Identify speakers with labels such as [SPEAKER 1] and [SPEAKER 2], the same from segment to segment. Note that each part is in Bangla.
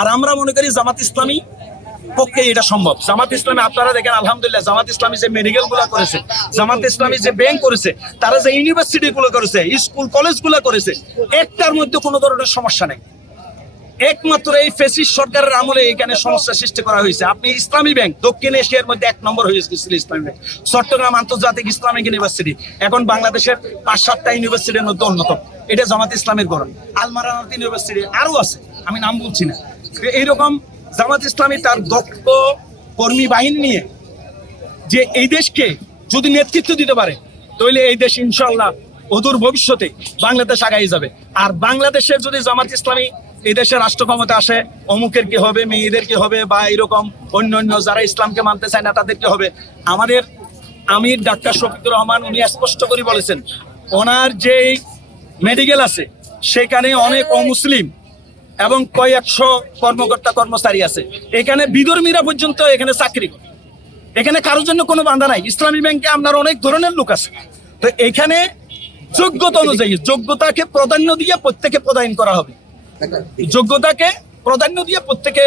[SPEAKER 1] আর আমরা মনে করি জামাত ইসলামী পক্ষে এটা সম্ভব। জামাত ইসলামী, আপনারা দেখেন, আলহামদুলিল্লাহ, জামাত ইসলামী যে মেডিকেলগুলা করেছে, জামাত ইসলামী যে ব্যাংক করেছে, তারা যে ইউনিভার্সিটি গুলো করেছে স্কুল কলেজগুলো করেছে, একটার মধ্যে কোনো ধরনের সমস্যা নেই। একমাত্র এই ফেসিস সরকারের আমলে এখানে সমস্যা সৃষ্টি করা হয়েছে। আপনি ইসলামী ব্যাংক দক্ষিণ এশিয়ার মধ্যে এক নম্বর হয়ে গেছিল ইসলামী ব্যাংক চট্টগ্রাম আন্তর্জাতিক ইসলামিক ইউনিভার্সিটি এখন বাংলাদেশের পাঁচ সাতটা ইউনিভার্সিটির মধ্যে অন্যতম। এটা জামাত ইসলামের গরম আলমারানাত ইউনিভার্সিটি আরও আছে, আমি নাম বলছি না। এইরকম জামাত ইসলামী তার দক্ষ কর্মী বাহিনী নিয়ে যে এই দেশকে যদি নেতৃত্ব দিতে পারে, তাহলে এই দেশ ইনশাল্লাহ অদূর ভবিষ্যতে বাংলাদেশ আগাই যাবে। আর বাংলাদেশের যদি জামাত ইসলামী এই দেশে রাষ্ট্র ক্ষমতা আসে, অমুকের কি হবে, মেয়েদের কি হবে, বা এরকম অন্য অন্য যারা ইসলামকে মানতে চায় না, তাদের কি হবে? আমাদের আমির ডাক্তার শফিকুর রহমান উনি স্পষ্ট করে বলেছেন, ওনার যে মেডিকেল আছে, সেখানে অনেক অমুসলিম এবং কয়েকশো কর্মকর্তা কর্মচারী আছে। এখানে বিধর্মীরা পর্যন্ত এখানে চাকরি করে। এখানে কারোর জন্য কোনো বান্ধা নাই। ইসলামী ব্যাংকে আপনার অনেক ধরনের লোক আছে। তো এখানে যোগ্যতা অনুযায়ী, যোগ্যতাকে প্রাধান্য দিয়ে প্রত্যেকে প্রদায়ন করা হবে। যোগ্যতাকে প্রাধান্য দিয়ে প্রত্যেকে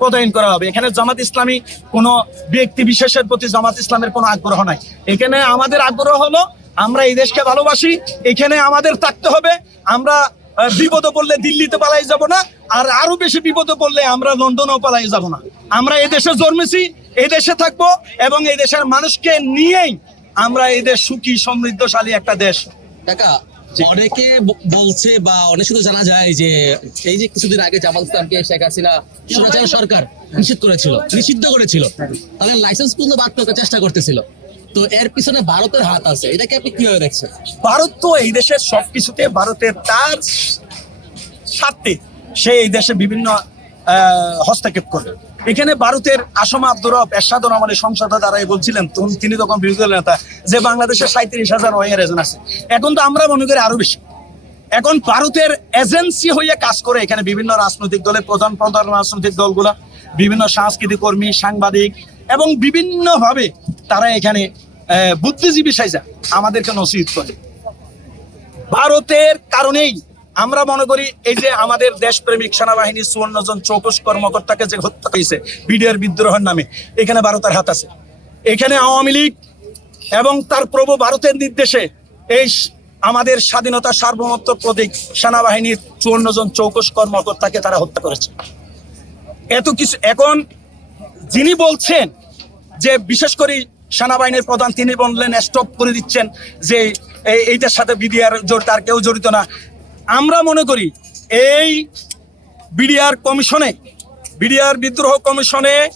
[SPEAKER 1] প্রদায়ন করা হবে। এখানে জামাত ইসলামী কোনো ব্যক্তি বিশেষের প্রতি জামাত ইসলামের কোনো আগ্রহ নাই। এখানে আমাদের আগ্রহ হলো, আমরা এই দেশকে ভালোবাসি, এখানে আমাদের থাকতে হবে। আমরা বিপদে পড়লে দিল্লিতে পালাই যাব না, আর আরও বেশি বিপদে পড়লে আমরা লন্ডনেও পালাই যাব না। আমরা এই দেশে জন্মেছি, এই দেশে থাকব এবং এই দেশের মানুষকে নিয়েই আমরা এই দেশ সুখী, সমৃদ্ধশালী একটা দেশ।
[SPEAKER 2] কাকা, অনেকে বলছে বা অনেক শুধু জানা যায় যে এই যে কিছুদিন আগে জামাল ইসলামকে শেখ হাসিনা সরকার নিষিদ্ধ করেছিল নিষিদ্ধ করেছিল। তাদের লাইসেন্স পর্যন্ত বাদ চেষ্টা করতেছিল। তো এর পিছনে ভারতের হাত আছে, এটাকে আপনি কীভাবে দেখছেন?
[SPEAKER 1] ভারত তো এই দেশের সবকিছুতে ভারতের তার সে এই দেশে বিভিন্ন হস্তক্ষেপ করে। এখানে ভারতের আসমা আব্দুর রব এরশাদ সংসদে বলছিলেন তিনি তখন বিরোধী নেতা, যে বাংলাদেশের সাঁত্রিশ হাজার ওয়ার এজন আছে। এখন তো আমরা মনে করি আরও বেশি। এখন ভারতের এজেন্সি হয়ে কাজ করে এখানে বিভিন্ন রাজনৈতিক দলের প্রধান প্রধান রাজনৈতিক দলগুলা, বিভিন্ন সাংস্কৃতিক কর্মী, সাংবাদিক, এবং বিভিন্ন ভাবে তারা এখানে বুদ্ধিজীবী সাইজা আমাদেরকে নসিহত করে। ভারতের কারণেই আমরা মনে করি এই যে আমাদের দেশপ্রেমিক সেনাবাহিনীর চুয়ান্ন জন চৌকস কর্মকর্তাকে যে হত্যা হয়েছে বিডিআর বিদ্রোহের নামে, এখানে ভারতের হাত আছে। এখানে আওয়ামী লীগ এবং তার প্রভু ভারতের নির্দেশে এই আমাদের স্বাধীনতা সার্বভৌমত্ব প্রতীক সেনাবাহিনীর চুয়ান্ন জন চৌকস কর্মকর্তাকে তারা হত্যা করেছে। এত কিছু এখন যিনি বলছেন যে বিশেষ করে সেনাবাহিনীর প্রধান তিনি বললেন স্টপ করে দিচ্ছেন যে এই- এইটার সাথে বিডিআর জড়িত, আর কেউ জড়িত না। আমরা মনে করি এই বিডিআর কমিশনে, বিডিআর বিদ্রোহ কমিশনে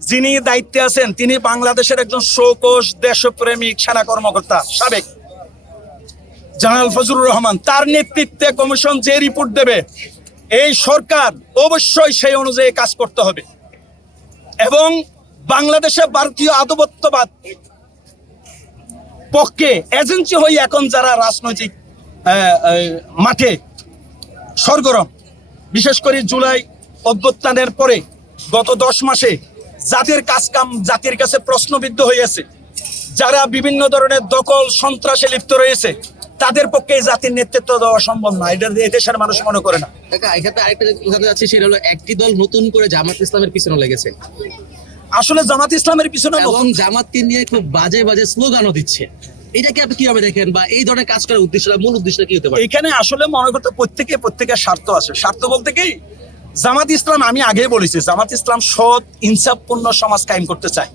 [SPEAKER 1] যিনি দায়িত্বে আছেন, তিনি বাংলাদেশের একজন শোকোষ দেশপ্রেমিক সেনা কর্মকর্তা, সাবেক জেনারেল ফজলুর রহমান। তার নেতৃত্বে কমিশন যে রিপোর্ট দেবে, এই সরকার অবশ্যই সেই অনুযায়ী কাজ করতে হবে। এবং বাংলাদেশে ভারতীয় আধিপত্যবাদ পক্ষে এজেন্সি হয়ে এখন যারা রাজনৈতিক মাঠে সরগরম, বিশেষ করে জুলাই অভ্যুত্থানের পরে গত দশ মাসে যাদের কাজকাম জাতির কাছে প্রশ্নবিদ্ধ হয়েছে। যারা বিভিন্ন ধরনের দখল সন্ত্রাসে লিপ্ত রয়েছে, তাদের পক্ষে জাতির নেতৃত্ব দেওয়া সম্ভব না। এটা দেশের মানুষ মনে করে না।
[SPEAKER 2] আরেকটা যাচ্ছে সেটা হলো একটি দল নতুন করে জামাত ইসলামের পিছনে লেগেছে।
[SPEAKER 1] আসলে জামাত ইসলামের পিছনে
[SPEAKER 2] এবং জামাতকে নিয়ে খুব বাজে বাজে স্লোগানও দিচ্ছে। এটাকে আপনি কীভাবে দেখেন বা এই ধরনের কাজ করার উদ্দেশ্যটা মূল উদ্দেশ্যটা কি হতে পারে?
[SPEAKER 1] এখানে আসলে মনে করতে প্রত্যেকে প্রত্যেকের স্বার্থ আছে। স্বার্থ বলতে কি জামাত ইসলাম আমি আগেই বলেছি জামাত ইসলাম সৎ ইনসাফপূর্ণ সমাজ কায়েম করতে চায়।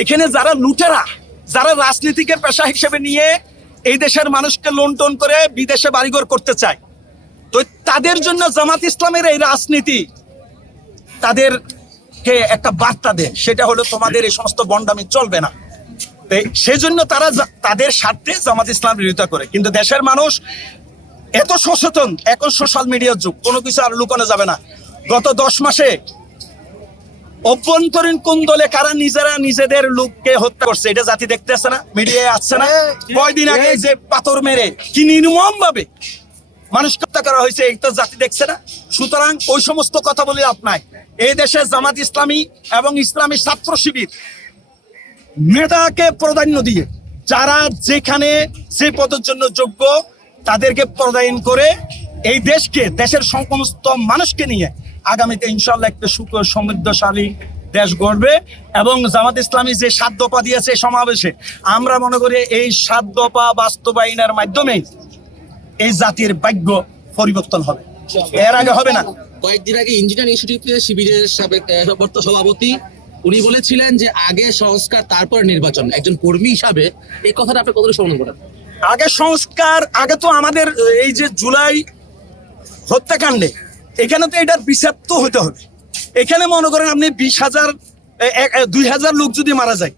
[SPEAKER 1] এখানে যারা লুটেরা যারা রাজনীতিকে পেশা হিসেবে নিয়ে এই দেশের মানুষকে লুণ্ঠন করে বিদেশে বাড়িঘর করতে চায় তো তাদের জন্য জামাত ইসলামের এই রাজনীতি তাদেরকে একটা বার্তা দেয় সেটা হলো তোমাদের এই সমস্ত বন্ডামি চলবে না। তো সেই জন্য তারা তাদের স্বার্থে জামাত ইসলাম বিরোধিতা করে। কিন্তু দেশের মানুষ এত সচেতন এখন সোশ্যাল মিডিয়ার যুগ কোনো কিছু আর লুকানো যাবে না। গত দশ মাসে অভ্যন্তরীণ কোন দলে কারা নিজেরা নিজেদের লোককে হত্যা করছে এটা জাতি দেখতে আসছে না মিডিয়ায় আসছে না। কয়দিন আগে যে পাথর মেরে কি নির্মম ভাবে মানুষ হত্যা করা হয়েছে, এই তো জাতি দেখছে না। সুতরাং ওই সমস্ত কথা বলে আপনার এই দেশে জামাত ইসলামী এবং ইসলামী ছাত্র শিবির মেধাকে প্রাধান্য দিয়ে যারা যেখানে যে পদের জন্য যোগ্য, তাদেরকে প্রদান করে এই দেশকে, দেশের সমস্ত মানুষকে নিয়ে আগামীতে ইনশাল্লাহ একটা সুখ সমৃদ্ধশালী দেশ গড়বে এবং জামাত ইসলামী যে দফা দিয়েছে সমাবেশে, আমরা মনে করি এই সাত দফা বাস্তবায়নের মাধ্যমে এই জাতির ভাগ্য পরিবর্তন হবে। এর আগে হবে না।
[SPEAKER 2] কয়েকদিন আগে ইঞ্জিনিয়ার ইনস্টিটিউটে শিবিরের সাবেক সভাপতি উনি বলেছিলেন যে আগে সংস্কার তারপর নির্বাচন। একজন কর্মী হিসাবে এই কথাটা আপনি কতটা সম্মান করেন?
[SPEAKER 1] আগে সংস্কার আগে তো আমাদের এই যে জুলাই হত্যাকাণ্ডে এখানে তো এটার বিচার তো হতে হবে। এখানে মনে করেন আপনি বিশ হাজার দুই হাজার লোক যদি মারা যায়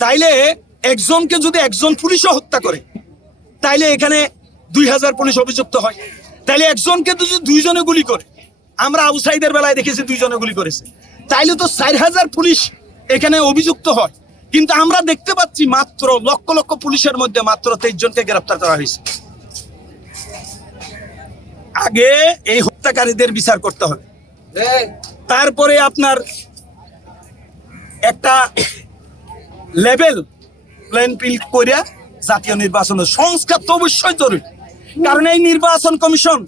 [SPEAKER 1] তাইলে একজনকে যদি একজন পুলিশও হত্যা করে তাইলে এখানে দুই হাজার পুলিশ অভিযুক্ত হয়। তাইলে একজনকে যদি দুইজনে গুলি করে আমরা আউসাইদের বেলায় দেখেছি দুইজনে গুলি করেছে। তাইলে তো চার হাজার পুলিশ এখানে অভিযুক্ত হয়। কিন্তু আমরা দেখতে পাচ্ছি মাত্র লক্ষ লক্ষ পুলিশের মধ্যে মাত্র তেইশ জনকে গ্রেপ্তার করা হয়েছে। আগে এই হত্যাকারীদের বিচার করতে হবে। তারপরে আপনার একটা লেভেল প্লেন ফিল্ড করে জাতীয় নির্বাচনের সংস্কার তো অবশ্যই জরুরি। কারণ এই নির্বাচন কমিশন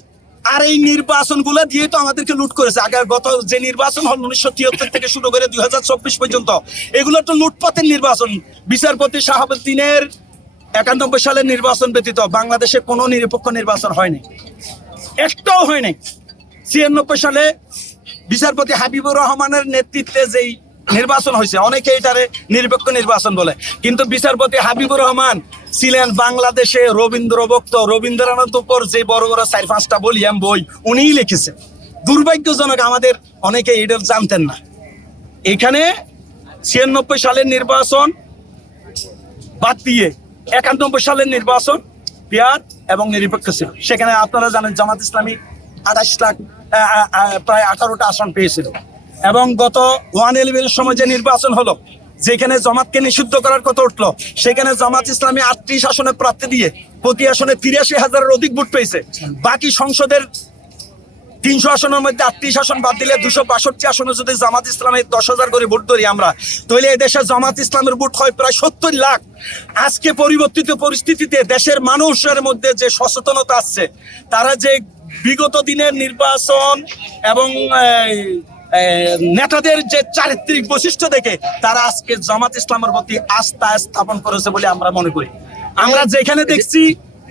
[SPEAKER 1] আর এই নির্বাচনগুলা দিয়ে তো আমাদেরকে লুট করেছে। আগে গত যে নির্বাচন হল উনিশশো তিয়াত্তর থেকে শুরু করে দুই হাজার চব্বিশ পর্যন্ত, এগুলো তো লুটপাতের নির্বাচন। বিচারপতি শাহাবুদ্দিনের একানব্বই সালের নির্বাচন ব্যতীত বাংলাদেশে কোনো নিরপেক্ষ নির্বাচন হয়নি। একটাও হয়নি। ছিয়ানব্বই সালে বিচারপতি হাবিবুর রহমানের নেতৃত্বে যেই নির্বাচন হয়েছে। অনেকে এটারে নিরপেক্ষ নির্বাচন বলে। কিন্তু বিচারপতি হাবিবুর রহমান ছিলেন বাংলাদেশে রবীন্দ্র ভক্ত। রবীন্দ্রনাথ উপর যে বড় বড় চার পাঁচটা বলিয়াম বই উনিই লিখেছে। দুর্ভাগ্যজনক আমাদের অনেকে এটা জানতেন না। এখানে ছিয়ানব্বই সালের নির্বাচন বাদ দিয়ে একানব্বই সালের নির্বাচন পেয়ার এবং নিরপেক্ষ ছিল। সেখানে আপনারা জানেন জামাত ইসলামী আঠাশ লাখ প্রায় আঠারোটা আসন পেয়েছিল। এবং গত ওয়ান ইলেভেনের সময় যে নির্বাচন হলো, যেখানে জামাতকে নিষিদ্ধ করার কথা উঠল, সেখানে জামাত ইসলামী আটত্রিশ আসনে প্রার্থী দিয়ে প্রতি আসনে তিরাশি হাজারের অধিক ভোট পেয়েছে। বাকি সংসদের তিনশো আসনের মধ্যে আটত্রিশ আসন বাদ দিলে দুশো বাষট্টি আসনে যদি জামাত ইসলামের দশ হাজার করে ভোট ধরি আমরা, তাহলে এই দেশে জামাত ইসলামের ভোট হয় প্রায় সত্তর লাখ। আজকে পরিবর্তিত পরিস্থিতিতে দেশের মানুষের মধ্যে যে সচেতনতা আসছে, তারা যে বিগত দিনের নির্বাচন এবং নেতাদের যে চারিত্রিক বৈশিষ্ট্য দেখে তারা আজকে জামাত ইসলামের প্রতি আস্থা স্থাপন করেছে বলে আমরা মনে করি। আমরা যেখানে দেখছি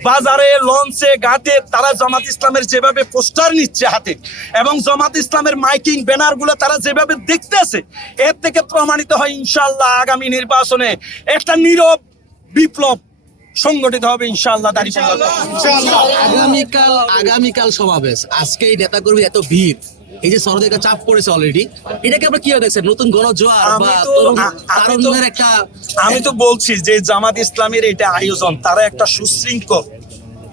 [SPEAKER 1] বাজারে, লঞ্চে, ঘাটে তারা জামাত ইসলামের যেভাবে পোস্টার নিচ্ছে হাতে এবং জামাত ইসলামের মাইকিং ব্যানারগুলো তারা যেভাবে দেখতেছে এর থেকে প্রমাণিত হয় ইনশাল্লাহ আগামী নির্বাচনে একটা নীরব বিপ্লব সংগঠিত হবে ইনশাল্লাহ দাঁড়িয়ে
[SPEAKER 2] আগামীকাল আগামীকাল সমাবেশ। আজকে এই নেতাকর্মী এত ভিড় এই যে সরদের একটা চাপ পড়েছে অলরেডি এটাকে আমরা কীভাবে দেখছেন? নতুন গণজোয়ার বা
[SPEAKER 1] তো-
[SPEAKER 2] তরুণ-
[SPEAKER 1] আ- আমি তো-
[SPEAKER 2] তারুণ্যের একটা
[SPEAKER 1] আমি তো বলছি যে জামাত ইসলামের এটা আয়োজন তারা একটা সুশৃঙ্খল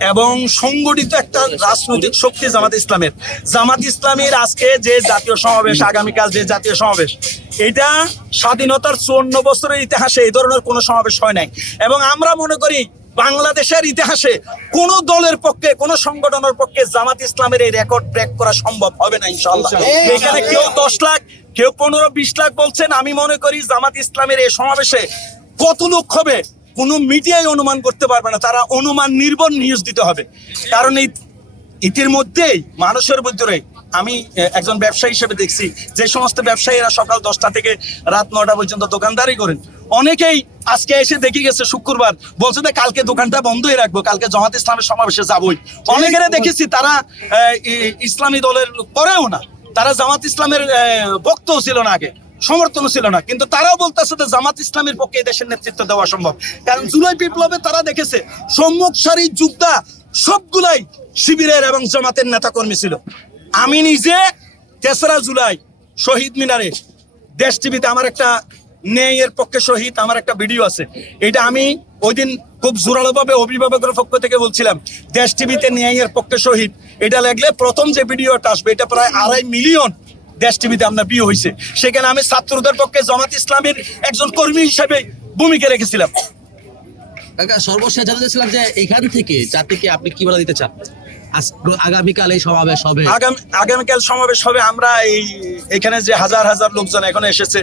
[SPEAKER 1] এবং সংগঠিত একটা রাজনৈতিক শক্তি জামাত ইসলামের। জামাত ইসলামের আজকে যে জাতীয় সমাবেশ আগামীকাল যে জাতীয় সমাবেশ এটা স্বাধীনতার চুয়ান্ন বছরের ইতিহাসে এই ধরনের কোনো সমাবেশ হয় নাই। এবং আমরা মনে করি বাংলাদেশের ইতিহাসে কোন দলের পক্ষে কোন সংগঠনের পক্ষে জামাত ইসলামের এই রেকর্ড ব্রেক করা সম্ভব হবে না ইনশাল্লাহ এখানে কেউ দশ লাখ কেউ পনেরো বিশ লাখ বলছেন আমি মনে করি জামাত ইসলামের এই সমাবেশে কত লোক হবে কোনো মিডিয়ায় অনুমান করতে পারবে না তারা অনুমান নির্ভর নিউজ দিতে হবে। কারণ এই ইতির ইতিমধ্যেই মানুষের ভিতরে আমি একজন ব্যবসায়ী হিসেবে দেখছি যে সমস্ত ব্যবসায়ীরা সকাল দশটা থেকে রাত নটা পর্যন্ত দোকানদারি করেন অনেকেই আজকে এসে দেখে গেছে শুক্রবার। বলছে যে কালকে দোকানটা বন্ধই রাখব কালকে জামাত ইসলামের সমাবেশে যাবই। অনেকেরে দেখেছি তারা ইসলামী দলের করেও না। তারা জামাত ইসলামের বক্তও ছিল না আগে সমর্থন ছিল না। কিন্তু তারাও বলতেছে যে জামাত ইসলামের পক্ষে দেশের নেতৃত্ব দেওয়া সম্ভব। কারণ জুলাই বিপ্লবে তারা দেখেছে সম্মুখ সারির যোদ্ধা সবগুলাই শিবিরের এবং জামাতের নেতাকর্মী ছিল। আমি নিজে তেসরা জুলাই শহীদ মিনারে দেশ টিভিতে আমার একটা ন্যায়ের পক্ষে শহীদ আমার একটা ভিডিও আছে। এটা আমি ওই দিন খুব জোরালো ভাবে অভিভাবকের পক্ষ থেকে বলছিলাম, দেশ টিভিতে ন্যায়ের পক্ষে শহীদ। এটা লাগলে প্রথম যে ভিডিওটা আসবে, এটা প্রায় আড়াই মিলিয়ন দেশ টিভিতে আপনার বিয়ে হয়েছে সেখানে আমি ছাত্রদের পক্ষে জামাত ইসলামের একজন কর্মী হিসেবে ভূমিকা রেখেছিলাম।
[SPEAKER 2] সর্বশেষ জানতে চাচ্ছিলাম যে এখান থেকে জাতিকে আপনি কি বলে দিতে চান? আগামীকাল এই সমাবেশ হবে।
[SPEAKER 1] আগামীকাল সমাবেশ হবে। আমরা এই এখানে যে হাজার হাজার লোকজন এখন এসেছে,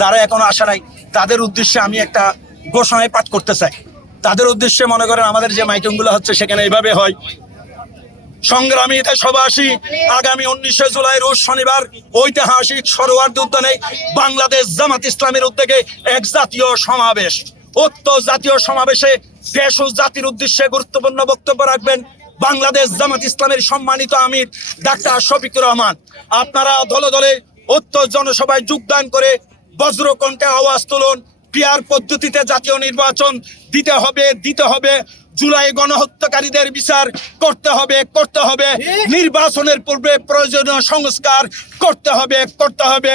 [SPEAKER 1] যারা এখনও আসা নাই, তাদের উদ্দেশ্যে আমি একটা ঘোষণায় পাঠ করতে চাই। তাদের উদ্দেশ্যে মনে করেন আমাদের যে মাইকিংগুলো হচ্ছে সেখানে এইভাবে হয়। সংগ্রামী দেশবাসী, আগামী উনিশে জুলাই রোজ শনিবার ঐতিহাসিক সরোয়ার উদ্যানে বাংলাদেশ জামাত ইসলামের উদ্যোগে এক জাতীয় সমাবেশ। উক্ত জাতীয় সমাবেশে দেশ ও জাতির উদ্দেশ্যে গুরুত্বপূর্ণ বক্তব্য রাখবেন। বাংলাদেশ জামাত ইসলামের সম্মানিত আমির ডাক্তার শফিকুর রহমান। আপনারা দলে দলে উত্তর জনসভায় যোগদান করে বজ্রকণ্ঠে আওয়াজ তুলুন। পিয়ার পদ্ধতিতে জাতীয় নির্বাচন দিতে হবে দিতে হবে। জুলাই গণহত্যাকারীদের বিচার করতে হবে করতে হবে। নির্বাচনের পূর্বে প্রয়োজনীয় সংস্কার করতে হবে করতে হবে।